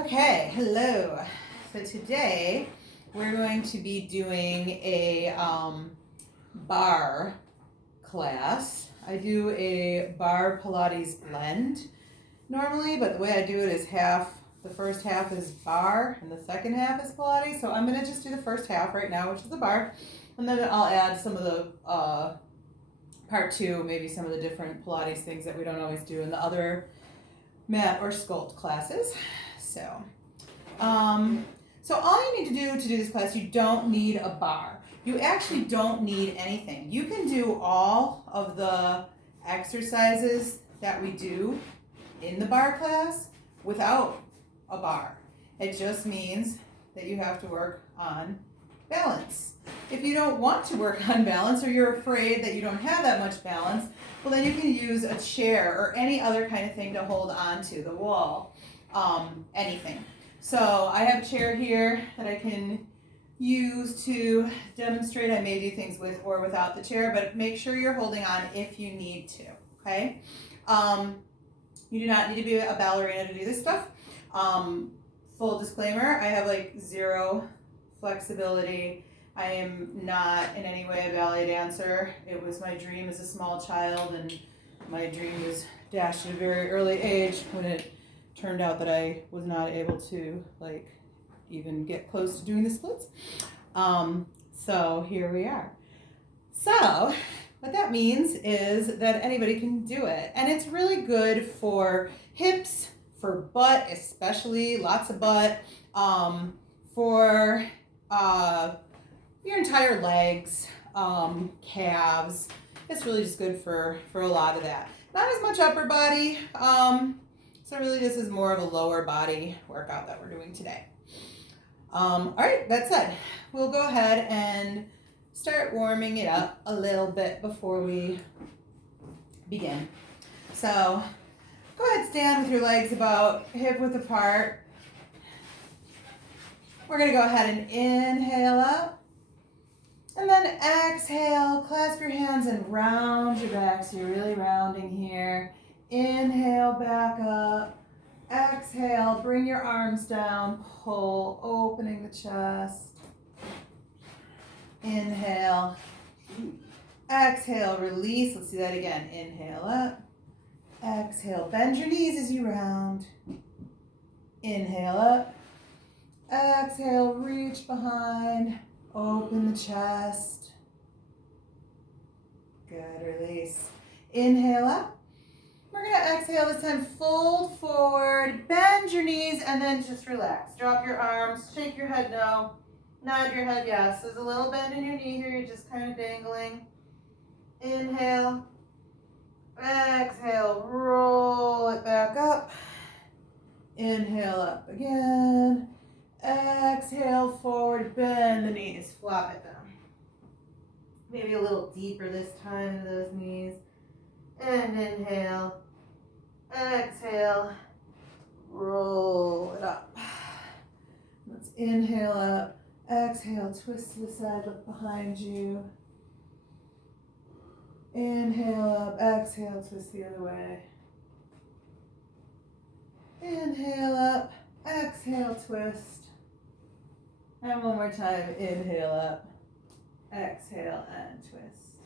Okay, hello. So today we're going to be doing a bar class. I do a bar Pilates blend normally, but the way I do it is the first half is bar and the second half is Pilates. So I'm going to just do the first half right now, which is the bar, and then I'll add some of the part two, maybe some of the different Pilates things that we don't always do in the other mat or sculpt classes. So all you need to do this class, you don't need a bar. You actually don't need anything. You can do all of the exercises that we do in the bar class without a bar. It just means that you have to work on balance. If you don't want to work on balance, or you're afraid that you don't have that much balance, well then you can use a chair or any other kind of thing to hold on to the wall, anything. So I have a chair here that I can use to demonstrate. I may do things with or without the chair, but make sure you're holding on if you need to, okay? You do not need to be a ballerina to do this stuff. Full disclaimer, I have like zero flexibility. I am not in any way a ballet dancer. It was my dream as a small child, and my dream was dashed at a very early age when it turned out that I was not able to even get close to doing the splits. So here we are. So what that means is that anybody can do it, and it's really good for hips, for butt especially, lots of butt, for your entire legs, calves. It's really just good for a lot of that. Not as much upper body. So really this is more of a lower body workout that we're doing today. All right, that said, we'll go ahead and start warming it up a little bit before we begin. So go ahead, stand with your legs about hip width apart. We're gonna go ahead and inhale up. And then exhale, clasp your hands and round your back, so you're really rounding here. Inhale, back up. Exhale, bring your arms down, pull, opening the chest. Inhale. Exhale, release. Let's do that again. Inhale up. Exhale, bend your knees as you round. Inhale up. Exhale, reach behind. Open the chest. Good, release. Inhale up. We're going to exhale this time, fold forward, bend your knees, and then just relax. Drop your arms, shake your head no, nod your head yes. There's a little bend in your knee here, you're just kind of dangling. Inhale. Exhale, roll it back up. Inhale up again. Exhale, forward, bend the knees, flop it down. Maybe a little deeper this time into those knees. And inhale. Exhale. Roll it up. Let's inhale up. Exhale, twist to the side, look behind you. Inhale up, exhale, twist the other way. Inhale up, exhale, twist. And one more time, inhale up, exhale, and twist.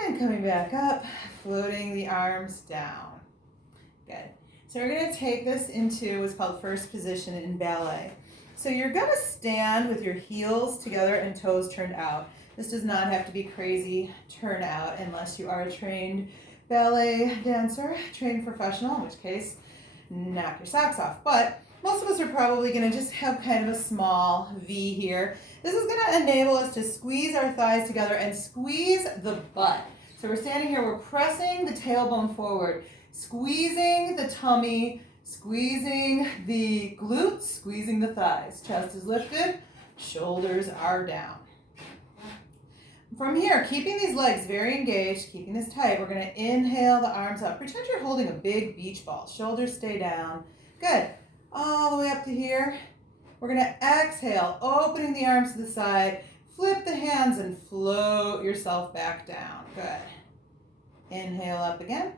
And coming back up, floating the arms down. Good. So we're going to take this into what's called first position in ballet. So you're going to stand with your heels together and toes turned out. This does not have to be crazy turn out unless you are a trained ballet dancer, trained professional, in which case, knock your socks off. But most of us are probably going to just have kind of a small V here. This is going to enable us to squeeze our thighs together and squeeze the butt. So we're standing here, we're pressing the tailbone forward, squeezing the tummy, squeezing the glutes, squeezing the thighs. Chest is lifted, shoulders are down. From here, keeping these legs very engaged, keeping this tight, we're going to inhale the arms up. Pretend you're holding a big beach ball. Shoulders stay down. Good. All the way up to here. We're going to exhale, opening the arms to the side. Flip the hands and float yourself back down. Good. Inhale up again.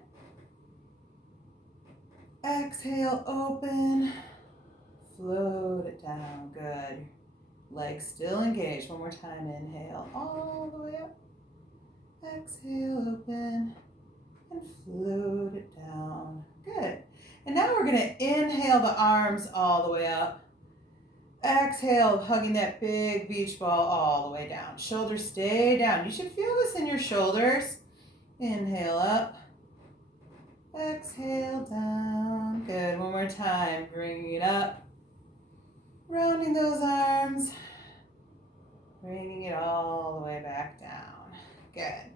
Exhale, open. float it down. Good. Legs still engaged. One more time. Inhale all the way up. Exhale, open, and float it down. Good. And now we're going to inhale the arms all the way up. Exhale, hugging that big beach ball all the way down. Shoulders stay down. You should feel this in your shoulders. Inhale up. Exhale down. Good. One more time. Bringing it up. Rounding those arms. Bringing it all the way back down. Good.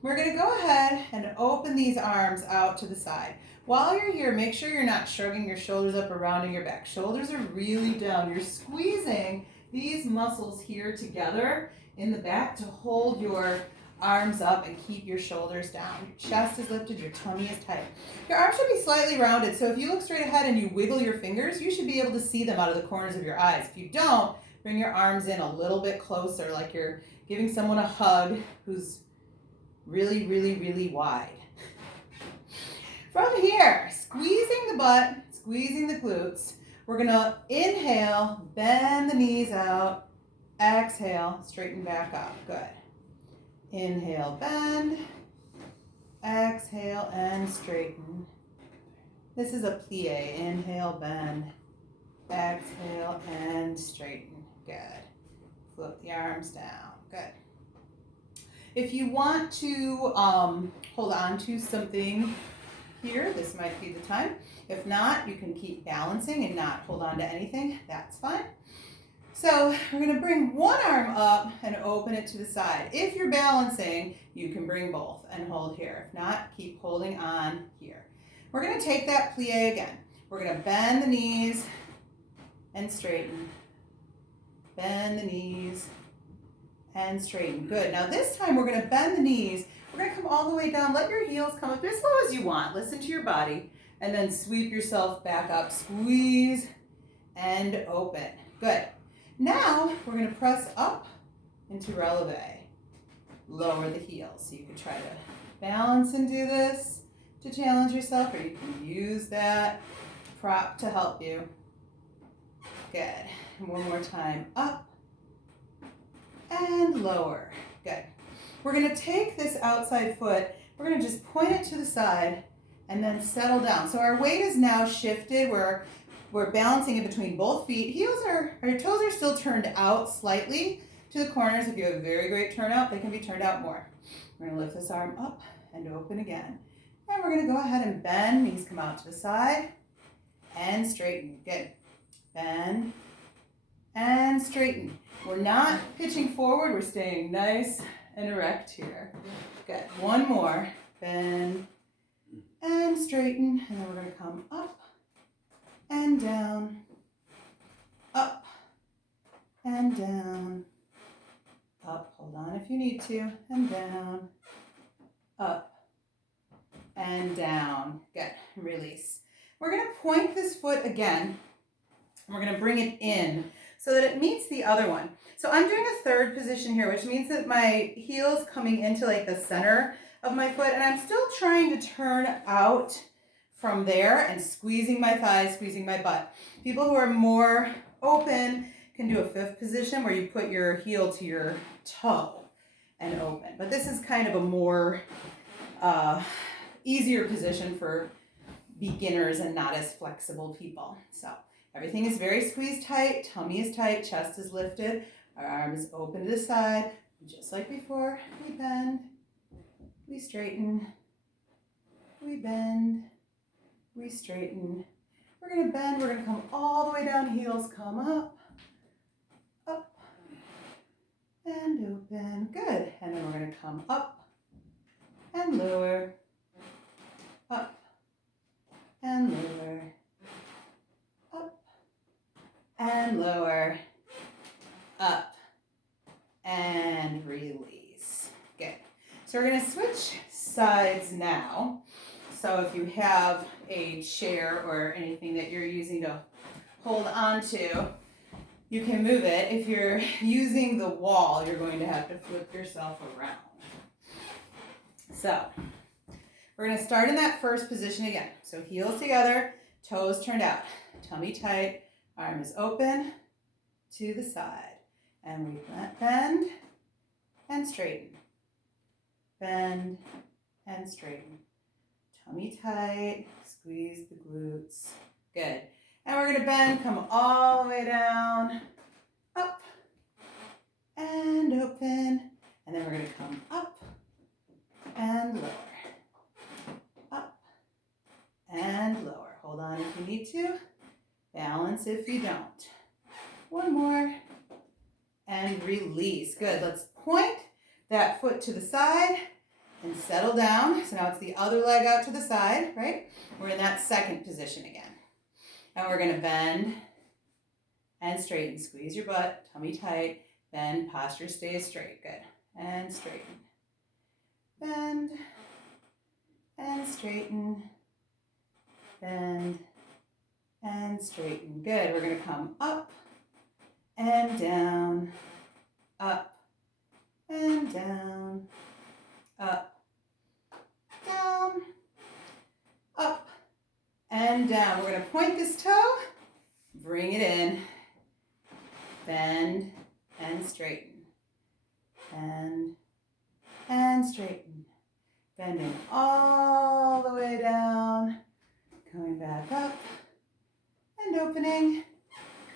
We're going to go ahead and open these arms out to the side. While you're here, make sure you're not shrugging your shoulders up or rounding your back. Shoulders are really down. You're squeezing these muscles here together in the back to hold your arms up and keep your shoulders down. Your chest is lifted, your tummy is tight. Your arms should be slightly rounded, so if you look straight ahead and you wiggle your fingers, you should be able to see them out of the corners of your eyes. If you don't, bring your arms in a little bit closer, like you're giving someone a hug who's really, really, really wide. From here, squeezing the butt, squeezing the glutes, we're going to inhale, bend the knees out, exhale, straighten back up. Good. Inhale, bend, exhale, and straighten. This is a plie. Inhale, bend, exhale, and straighten. Good. Float the arms down. Good. If you want to hold on to something here, this might be the time. If not, you can keep balancing and not hold on to anything. That's fine. So we're going to bring one arm up and open it to the side. If you're balancing, you can bring both and hold here. If not, keep holding on here. We're going to take that plie again. We're going to bend the knees and straighten. Bend the knees and straighten. Good. Now this time we're going to bend the knees. We're going to come all the way down. Let your heels come up as low as you want. Listen to your body. And then sweep yourself back up. Squeeze and open. Good. Now we're going to press up into releve. Lower the heels. So you can try to balance and do this to challenge yourself, or you can use that prop to help you. Good. And one more time. Up and lower. Good. We're going to take this outside foot, we're going to just point it to the side and then settle down. So our weight is now shifted. We're balancing in between both feet. Our toes are still turned out slightly to the corners. If you have a very great turnout, they can be turned out more. We're going to lift this arm up and open again. And we're going to go ahead and bend. Knees come out to the side and straighten. Good. Bend and straighten. We're not pitching forward. We're staying nice and erect here. Good. One more. Bend and straighten. And then we're going to come up and down, up and down, up, hold on if you need to, and down, up and down. Good. Release. We're going to point this foot again, and we're going to bring it in so that it meets the other one. So I'm doing a third position here, which means that my heel's coming into like the center of my foot, and I'm still trying to turn out from there and squeezing my thighs, squeezing my butt. People who are more open can do a fifth position where you put your heel to your toe and open. But this is kind of a more easier position for beginners and not as flexible people. So everything is very squeezed tight, tummy is tight, chest is lifted, our arm is open to the side. Just like before, we bend, we straighten, we bend, we straighten. We're going to bend. We're going to come all the way down. Heels come up, up, and open. Good. And then we're going to come up and lower, up and lower, up and lower, up and release. Good. So we're going to switch sides now. So if you have a chair or anything that you're using to hold on to, you can move it. If you're using the wall, you're going to have to flip yourself around. So we're going to start in that first position again. So heels together, toes turned out, tummy tight, Arm is open to the side. And we bend and straighten. Bend and straighten. Tummy tight, squeeze the glutes. Good. And we're going to bend, come all the way down, up, and open. And then we're going to come up and lower. Up and lower. Hold on if you need to. Balance if you don't. One more. And release. Good. Let's point that foot to the side and settle down. So now it's the other leg out to the side, right? We're in that second position again. And we're going to bend and straighten. Squeeze your butt, tummy tight. Bend, posture stays straight. Good. And straighten. Bend and straighten. Bend and straighten. Good. We're going to come up and down, up and down, up, down, up and down. We're going to point this toe, bring it in, bend and straighten, bend and straighten, bending all the way down, coming back up and opening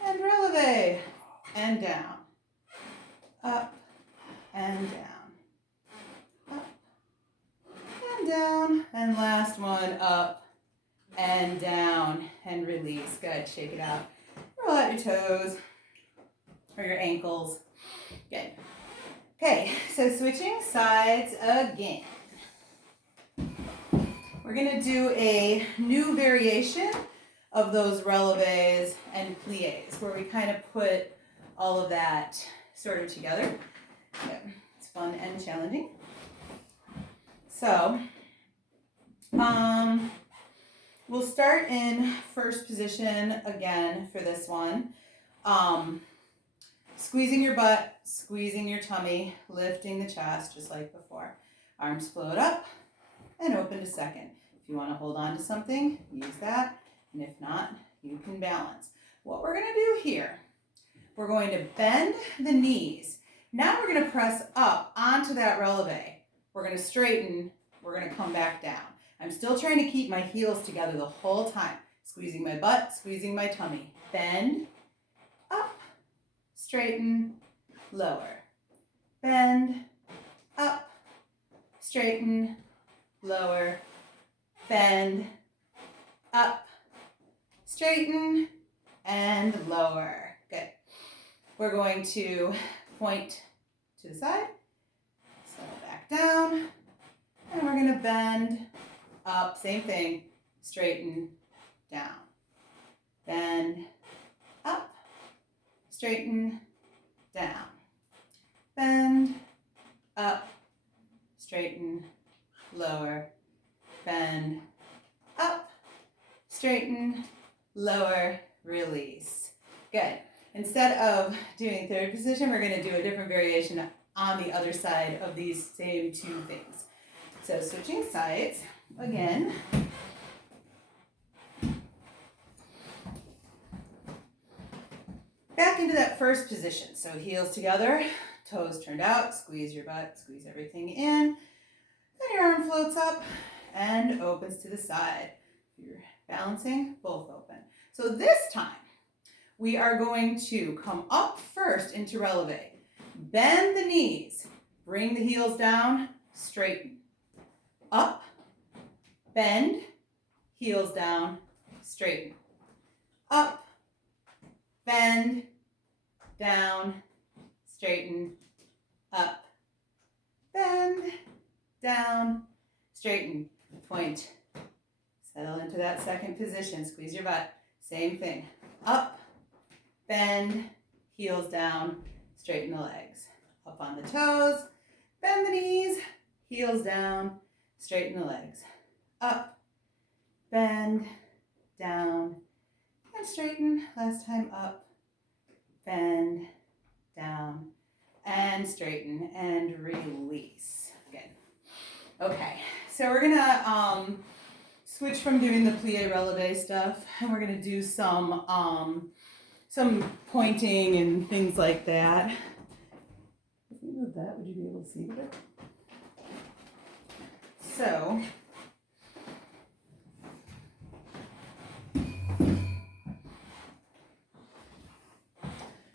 and releve. And down, up and down, up and down, and last one, up and down, and release. Good, shake it out. Roll out your toes or your ankles. Good. Okay, so switching sides again. We're gonna do a new variation of those releves and plies, where we kind of put all of that sort of together. Yeah, it's fun and challenging. So, we'll start in first position again for this one. Squeezing your butt, squeezing your tummy, lifting the chest just like before. Arms float up and open to second. If you want to hold on to something, use that. And if not, you can balance. What we're going to do here, we're going to bend the knees. Now we're going to press up onto that releve. We're going to straighten. We're going to come back down. I'm still trying to keep my heels together the whole time. Squeezing my butt, squeezing my tummy. Bend, up, straighten, lower. Bend, up, straighten, lower. Bend, up, straighten, and lower. Good. We're going to point to the side, settle back down, and we're going to bend up, same thing, straighten, down. Bend, up, straighten, down. Bend, up, straighten, lower. Bend, up, straighten, lower, release. Good. Instead of doing third position, we're going to do a different variation on the other side of these same two things. So switching sides again. Back into that first position. So heels together, toes turned out, squeeze your butt, squeeze everything in. Then your arm floats up and opens to the side. You're balancing, both open. So this time, we are going to come up first into releve. Bend the knees, bring the heels down, straighten. Up, bend, heels down, straighten. Up, bend, down, straighten. Up, bend, down, straighten. Point. Settle into that second position. Squeeze your butt. Same thing. Up, bend, heels down, straighten the legs. Up on the toes, bend the knees, heels down, straighten the legs. Up, bend, down, and straighten. Last time up, bend, down, and straighten, and release. Good. Okay, so we're gonna switch from doing the plie releve stuff, and we're gonna do some some pointing and things like that. If you move that, would you be able to see it? So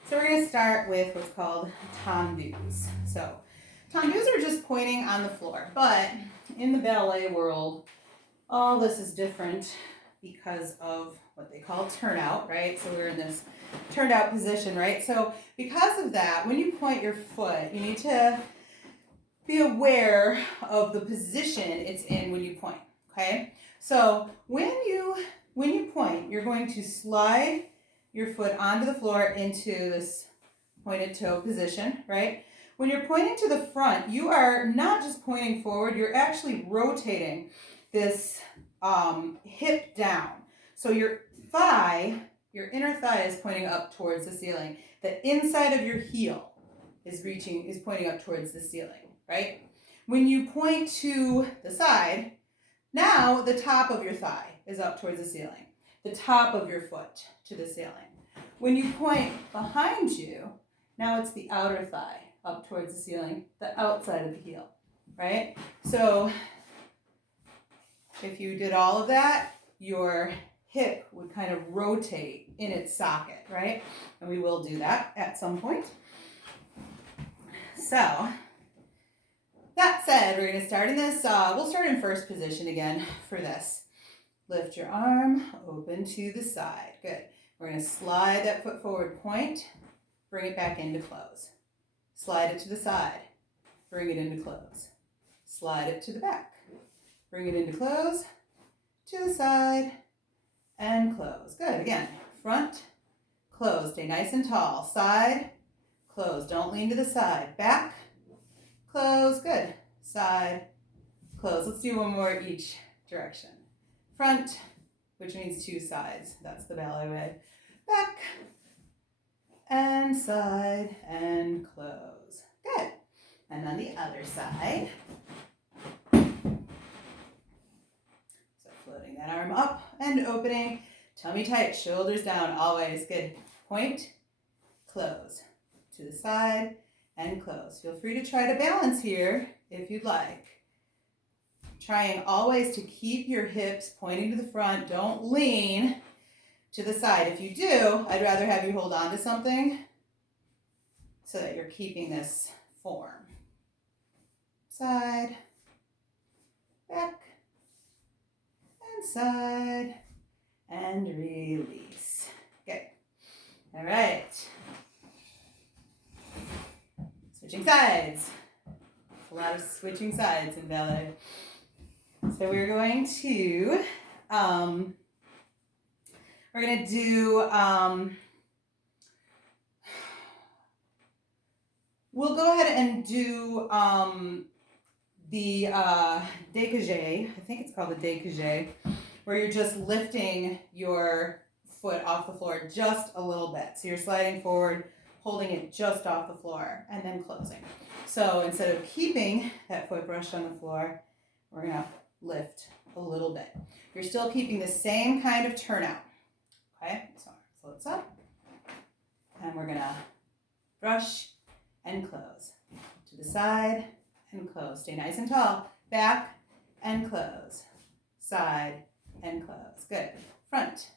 we're going to start with what's called tendus. So tendus are just pointing on the floor, but in the ballet world, all this is different because of what they call turnout, right? So we're in this turned out position, right? So because of that, when you point your foot, you need to be aware of the position it's in when you point, okay? So when you point, you're going to slide your foot onto the floor into this pointed toe position, right? When you're pointing to the front, you are not just pointing forward, you're actually rotating this hip down. So your thigh, your inner thigh is pointing up towards the ceiling. The inside of your heel is pointing up towards the ceiling, right? When you point to the side, now the top of your thigh is up towards the ceiling. The top of your foot to the ceiling. When you point behind you, now it's the outer thigh up towards the ceiling, the outside of the heel, right? So if you did all of that, your hip would kind of rotate in its socket, right? And we will do that at some point. So that said, we're going to start in this, we'll start in first position again for this. Lift your arm, open to the side. Good. We're going to slide that foot forward, point, bring it back into close. Slide it to the side, bring it into close. Slide it to the back, bring it into close, to the side, and close. Good. Again, front, close. Stay nice and tall. Side, close. Don't lean to the side. Back, close. Good. Side, close. Let's do one more each direction. Front, which means two sides. That's the ballet way. Back, and side, and close. Good. And on the other side. So floating that arm up and opening. Tummy tight, shoulders down, always. Good. Point, close. To the side, and close. Feel free to try to balance here if you'd like. Trying always to keep your hips pointing to the front. Don't lean to the side. If you do, I'd rather have you hold on to something so that you're keeping this form. Side, back, and side, and release. Good. All right. Switching sides. A lot of switching sides in ballet. So we're going to do, we'll go ahead and do the décagé. I think it's called the décagé, where you're just lifting your foot off the floor just a little bit. So you're sliding forward, holding it just off the floor, and then closing. So instead of keeping that foot brushed on the floor, we're going to lift a little bit. You're still keeping the same kind of turnout. Okay, so floats up. And we're going to brush and close. To the side and close. Stay nice and tall. Back and close. Side and close. Good. Front,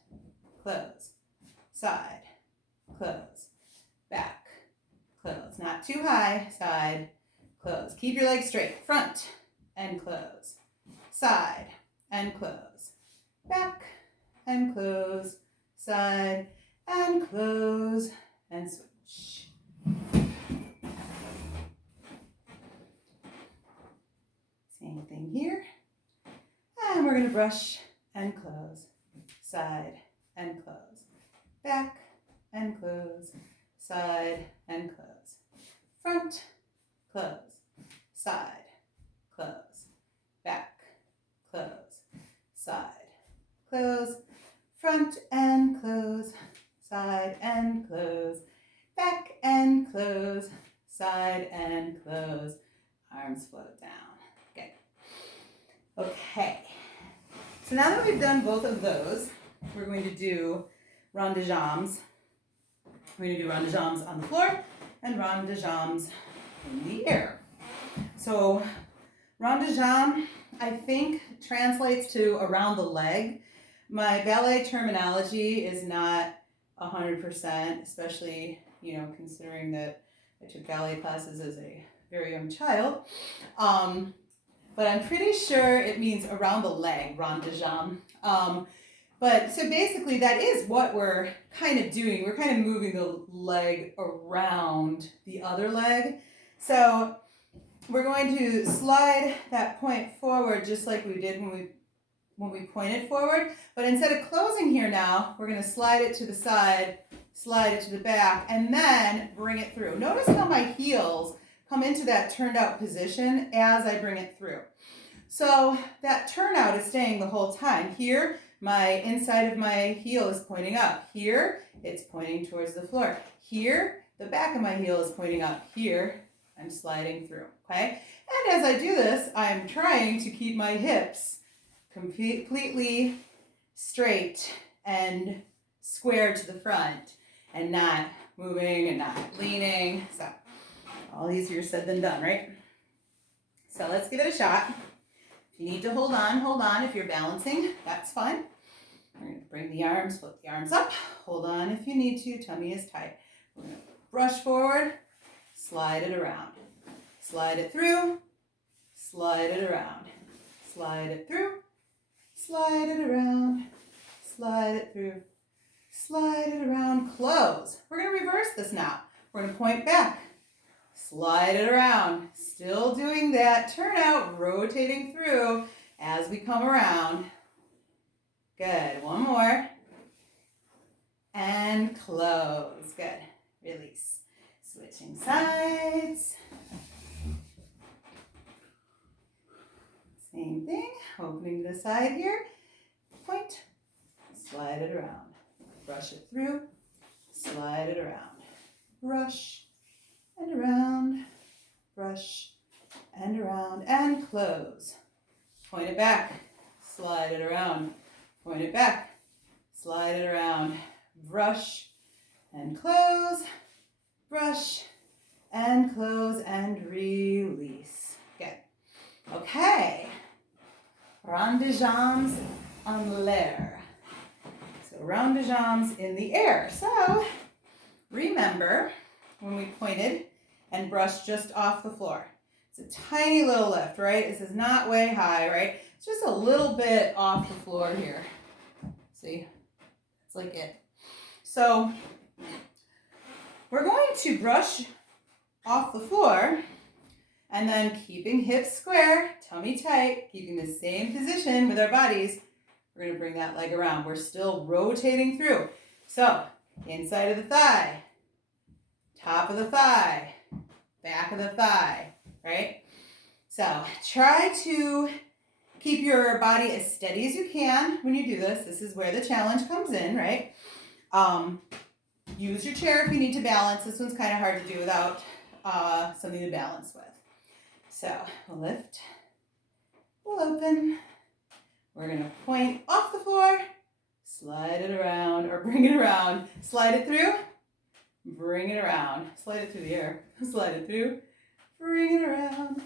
close. Side, close. Back, close. Not too high. Side, close. Keep your legs straight. Front and close. Side and close. Back and close. Side and close. And switch. Same thing here. And we're going to brush and close. Side and close. Back and close. Side and close. Front, close. Side, close. Back, close. Side, close. Front and close. Side and close. Back and close. Side and close. Arms float down. Good. Okay. So now that we've done both of those, we're going to do rond de jambes. We're going to do rond de jambes on the floor and rond de jambes in the air. So rond de jambe, I think, translates to around the leg. My ballet terminology is not 100%, especially, considering that I took ballet classes as a very young child. But I'm pretty sure it means around the leg, rond de jambe. But so basically that is what we're kind of doing. We're kind of moving the leg around the other leg. So we're going to slide that point forward just like we did when we pointed forward. But instead of closing here now, we're going to slide it to the side, slide it to the back, and then bring it through. Notice how my heels come into that turned out position as I bring it through. So that turnout is staying the whole time. Here, my inside of my heel is pointing up. Here, it's pointing towards the floor. Here, the back of my heel is pointing up. Here, I'm sliding through, okay? And as I do this, I'm trying to keep my hips completely straight and square to the front and not moving and not leaning. So, all easier said than done, right? So let's give it a shot. If you need to hold on. If you're balancing, that's fine. We're going to bring the arms, flip the arms up. Hold on if you need to. Tummy is tight. We're going to brush forward, slide it around. Slide it through, slide it around. Slide it through, slide it around. Slide it through, slide it around. Close. We're going to reverse this now. We're going to point back. Slide it around. Still doing that turnout, rotating through as we come around. Good. One more. And close. Good. Release. Switching sides. Same thing. Opening to the side here. Point. Slide it around. Brush it through. Slide it around. Brush. And around, brush, and around, and close. Point it back, slide it around, point it back, slide it around, brush, and close, brush, and close, and release. Good. Okay. Rond de jambes en l'air. So rond de jambes in the air. So remember when we pointed and brushed just off the floor. It's a tiny little lift, right? This is not way high, right? It's just a little bit off the floor here. See? It's like it. So we're going to brush off the floor and then keeping hips square, tummy tight, keeping the same position with our bodies, we're going to bring that leg around. We're still rotating through. So inside of the thigh, top of the thigh, back of the thigh, right? So try to keep your body as steady as you can when you do this. This is where the challenge comes in, right? Use your chair if you need to balance. This one's kind of hard to do without something to balance with. So we'll lift, we'll open. We're going to point off the floor, slide it around, or bring it around, slide it through, bring it around, slide it through the air, slide it through, bring it around,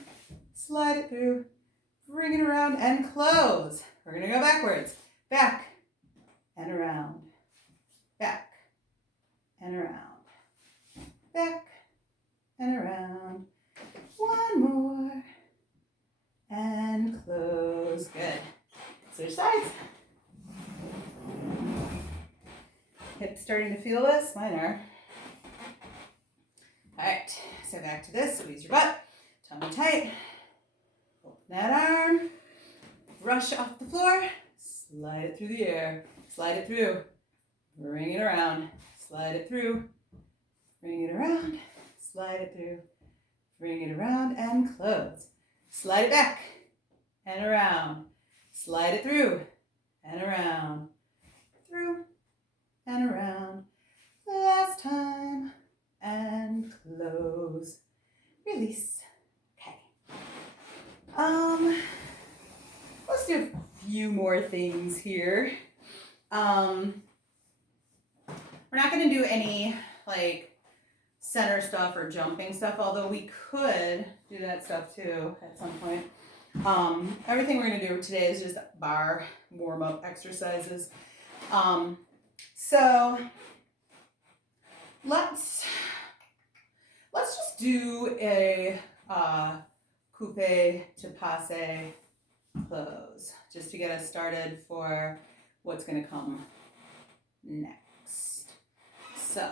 slide it through, bring it around, and close. We're going to go backwards, back and around, back and around, back and around. One more, and close. Good. Switch sides. Hips starting to feel this? Mine are. All right, so back to this. Squeeze your butt, tummy tight. Open that arm. Brush off the floor. Slide it through the air. Slide it through. Bring it around. Slide it through. Bring it around. Slide it through. Bring it around and close. Slide it back and around. Slide it through and around. Through and around. Last time. And close. Release. Okay. Let's do a few more things here. We're not going to do any like center stuff or jumping stuff, although we could do that stuff too at some point. Everything we're gonna do today is just bar warm-up exercises. So let's just do a coupe to passe close, just to get us started for what's gonna come next. So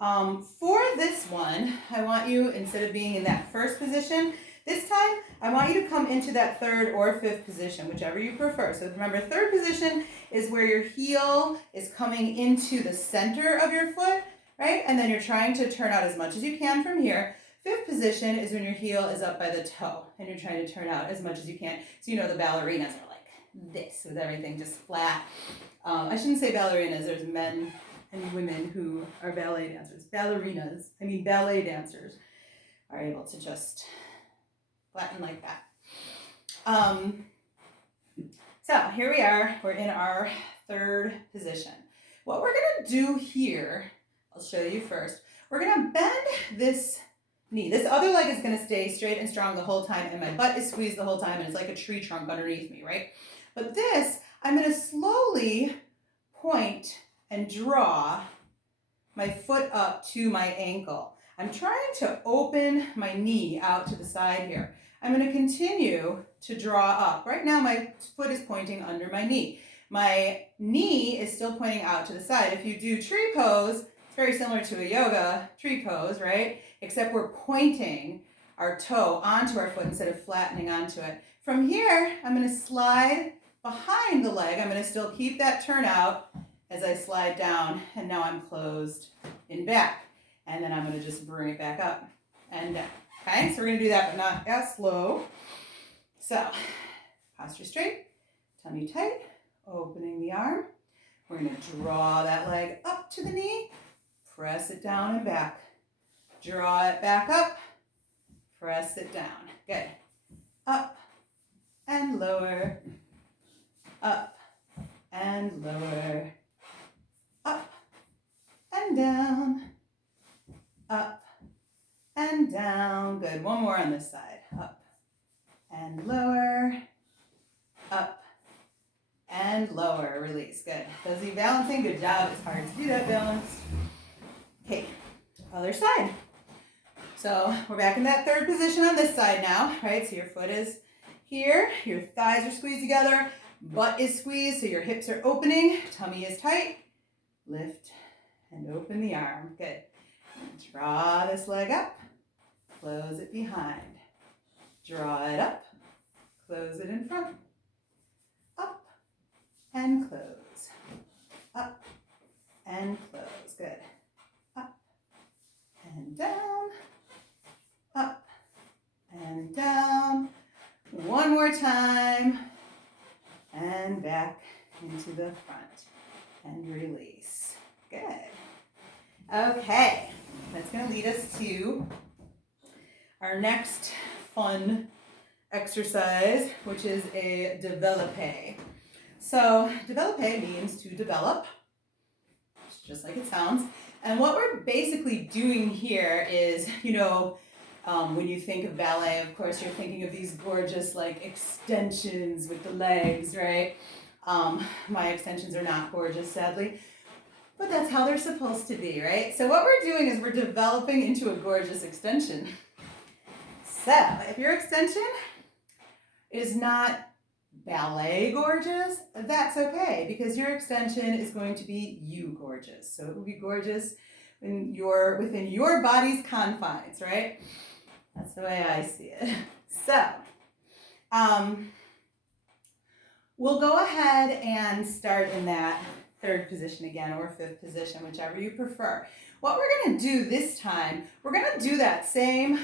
for this one, I want you, instead of being in that first position, this time I want you to come into that third or fifth position, whichever you prefer. So remember, third position is where your heel is coming into the center of your foot, right? And then you're trying to turn out as much as you can from here. Fifth position is when your heel is up by the toe and you're trying to turn out as much as you can. So you know the ballerinas are like this, with everything just flat. I shouldn't say ballerinas, there's men and women who are ballet dancers. Ballet dancers are able to just flatten like that. So here we are, we're in our third position. What we're gonna do here, I'll show you first. We're gonna bend this knee. This other leg is gonna stay straight and strong the whole time, and my butt is squeezed the whole time, and it's like a tree trunk underneath me, right? But this, I'm gonna slowly point and draw my foot up to my ankle. I'm trying to open my knee out to the side here. I'm going to continue to draw up. Right now my foot is pointing under my knee. My knee is still pointing out to the side. If you do tree pose, it's very similar to a yoga tree pose, right? Except we're pointing our toe onto our foot instead of flattening onto it. From here, I'm going to slide behind the leg. I'm going to still keep that turnout as I slide down, and now I'm closed in back. And then I'm going to just bring it back up and down. Okay, so we're going to do that, but not as slow. So, posture straight, tummy tight, opening the arm. We're going to draw that leg up to the knee, press it down and back. Draw it back up, press it down. Good. Up and lower, up and lower, up and down, up and down. Good. One more on this side. Up and lower, up and lower. Release. Good. Does the balancing? Good job. It's hard to do that balanced. Okay. Other side. So we're back in that third position on this side now, right? So your foot is here, your thighs are squeezed together, butt is squeezed, so your hips are opening, tummy is tight. Lift and open the arm. Good. And draw this leg up, close it behind. Draw it up, close it in front. Up and close. Up and close. Good. Up and down. Up and down. One more time. And back into the front. And release. Good. Okay. That's going to lead us to our next fun exercise, which is a développé. So développé means to develop, just like it sounds. And what we're basically doing here is, when you think of ballet, of course, you're thinking of these gorgeous like extensions with the legs, right? My extensions are not gorgeous, sadly, but that's how they're supposed to be, right? So what we're doing is we're developing into a gorgeous extension. So if your extension is not ballet gorgeous, that's okay, because your extension is going to be you gorgeous. So it will be gorgeous within your body's confines, right? That's the way I see it. So we'll go ahead and start in that third position again, or fifth position, whichever you prefer. What we're going to do this time, we're going to do that same,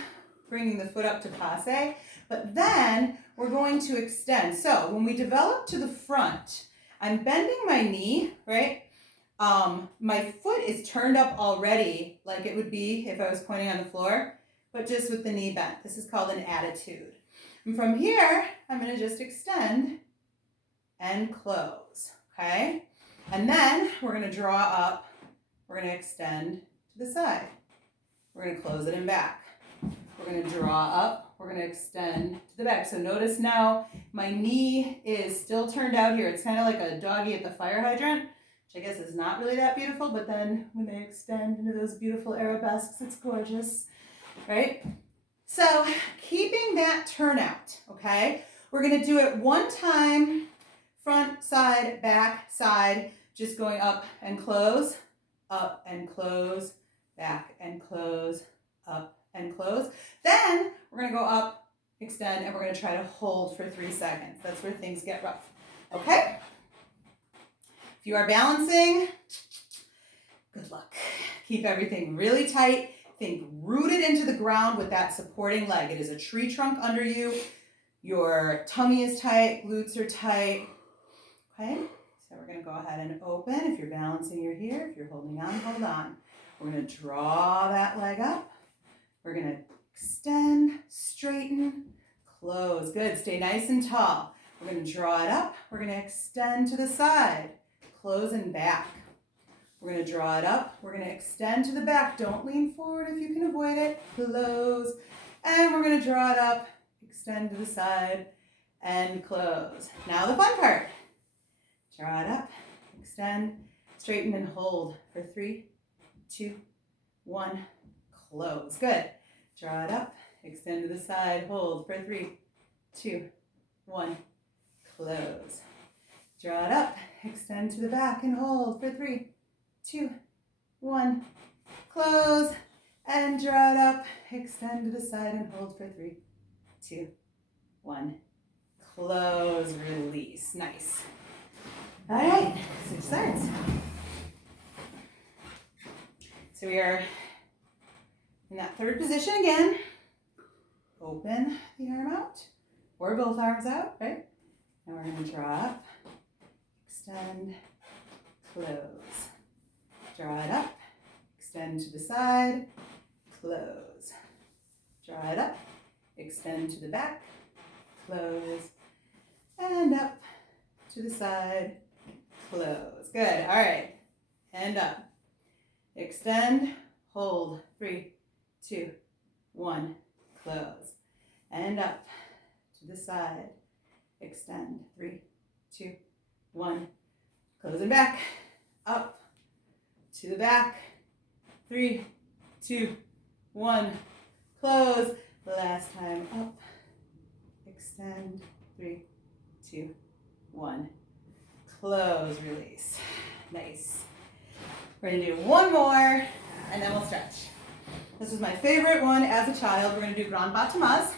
bringing the foot up to passe, but then we're going to extend. So when we develop to the front, I'm bending my knee, right? My foot is turned up already, like it would be if I was pointing on the floor, but just with the knee bent. This is called an attitude. And from here, I'm going to just extend and close, okay? And then we're going to draw up we're going to extend to the side. We're going to close it and back. We're going to draw up. We're going to extend to the back. So notice now my knee is still turned out here. It's kind of like a doggy at the fire hydrant, which I guess is not really that beautiful, but then when they extend into those beautiful arabesques, it's gorgeous, right? So keeping that turnout, okay? We're going to do it one time, front, side, back, side, just going up and close, back and close, up and close. Then we're going to go up, extend, and we're going to try to hold for 3 seconds. That's where things get rough, okay? If you are balancing, good luck. Keep everything really tight. Think rooted into the ground with that supporting leg. It is a tree trunk under you. Your tummy is tight, glutes are tight, okay? So we're going to go ahead and open. If you're balancing, you're here. If you're holding on, hold on. We're going to draw that leg up. We're going to extend, straighten, close. Good. Stay nice and tall. We're going to draw it up. We're going to extend to the side, close and back. We're going to draw it up. We're going to extend to the back. Don't lean forward if you can avoid it. Close. And we're going to draw it up, extend to the side, and close. Now the fun part. Draw it up, extend, straighten, and hold for 3, 2, 1, close. Good. Draw it up, extend to the side, hold for 3, 2, 1, close. Draw it up, extend to the back, and hold for 3, 2, 1, close. And draw it up, extend to the side, and hold for 3, 2, 1, close, release. Nice. All right, 6 starts. So we are in that third position again. Open the arm out, or both arms out, right? And we're going to draw up, extend, close. Draw it up, extend to the side, close. Draw it up, extend to the back, close, and up to the side, close. Good. All right. And up. Extend, hold. 3, 2, 1, close. And up to the side. Extend. 3, 2, 1, close and back. Up to the back. 3, 2, 1, close. Last time. Up. Extend. 3, 2, 1. Close, release. Nice. We're going to do one more, and then we'll stretch. This was my favorite one as a child. We're going to do grand batamas.